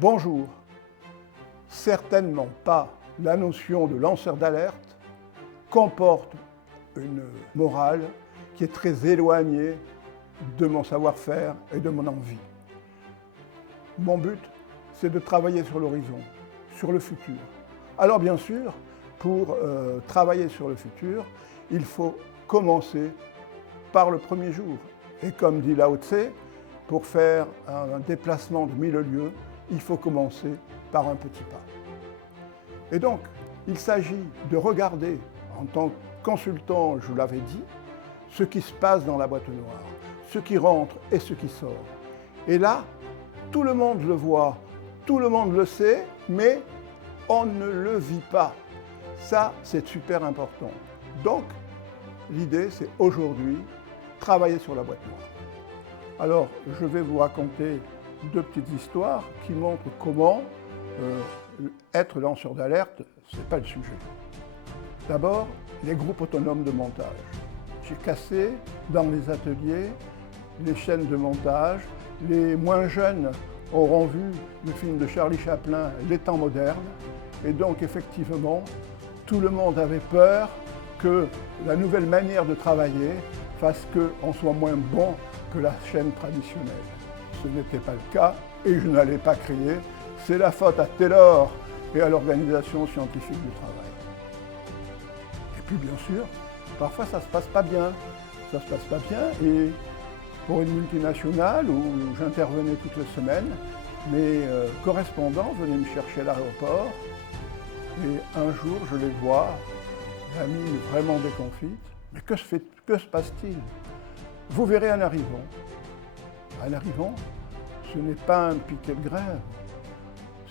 Bonjour. Certainement pas. La notion de lanceur d'alerte comporte une morale qui est très éloignée de mon savoir-faire et de mon envie. Mon but, c'est de travailler sur l'horizon, sur le futur. Alors bien sûr, pour travailler sur le futur, il faut commencer par le premier jour. Et comme dit Lao Tse, pour faire un déplacement de 1000 lieues, il faut commencer par un petit pas. Et donc, il s'agit de regarder, en tant que consultant, je l'avais dit, ce qui se passe dans la boîte noire, ce qui rentre et ce qui sort. Et là, tout le monde le voit, tout le monde le sait, mais on ne le vit pas. Ça, c'est super important. Donc, l'idée, c'est aujourd'hui travailler sur la boîte noire. Alors, je vais vous raconter deux petites histoires qui montrent comment être lanceur d'alerte, ce n'est pas le sujet. D'abord, les groupes autonomes de montage. J'ai cassé dans les ateliers les chaînes de montage. Les moins jeunes auront vu le film de Charlie Chaplin, Les temps modernes. Et donc, effectivement, tout le monde avait peur que la nouvelle manière de travailler fasse qu'on soit moins bon que la chaîne traditionnelle. Ce n'était pas le cas et je n'allais pas crier. C'est la faute à Taylor et à l'organisation scientifique du travail. Et puis bien sûr, parfois ça ne se passe pas bien. Ça ne se passe pas bien et pour une multinationale où j'intervenais toutes les semaines, mes correspondants venaient me chercher à l'aéroport et un jour je les vois, la mine vraiment déconfite. Mais que se passe-t-il? Vous verrez en arrivant. En arrivant, ce n'est pas un piquet de grève,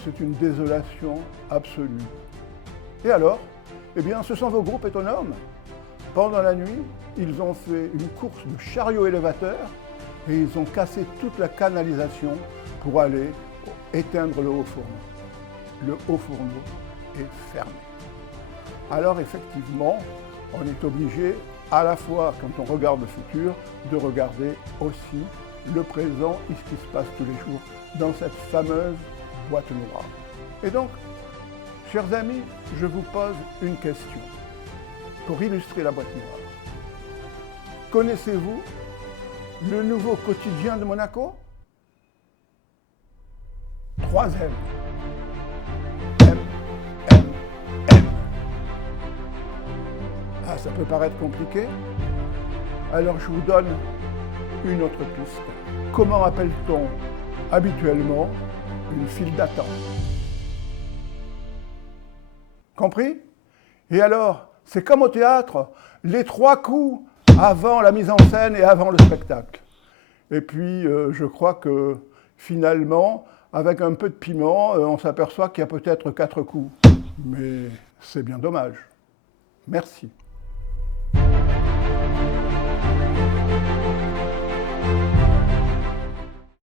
c'est une désolation absolue. Et alors? Eh bien, ce sont vos groupes autonomes. Pendant la nuit, ils ont fait une course de chariot élévateur et ils ont cassé toute la canalisation pour aller éteindre le haut fourneau. Le haut fourneau est fermé. Alors effectivement, on est obligé, à la fois quand on regarde le futur, de regarder aussi le présent et ce qui se passe tous les jours dans cette fameuse boîte noire. Et donc, chers amis, je vous pose une question pour illustrer la boîte noire. Connaissez-vous le nouveau quotidien de Monaco? 3 M. M, M, M. Ah, ça peut paraître compliqué. Alors je vous donne une autre piste. Comment appelle-t-on habituellement une file d'attente? Compris? Et alors, c'est comme au théâtre, les 3 coups avant la mise en scène et avant le spectacle. Et puis, je crois que finalement, avec un peu de piment, on s'aperçoit qu'il y a peut-être 4 coups. Mais c'est bien dommage. Merci.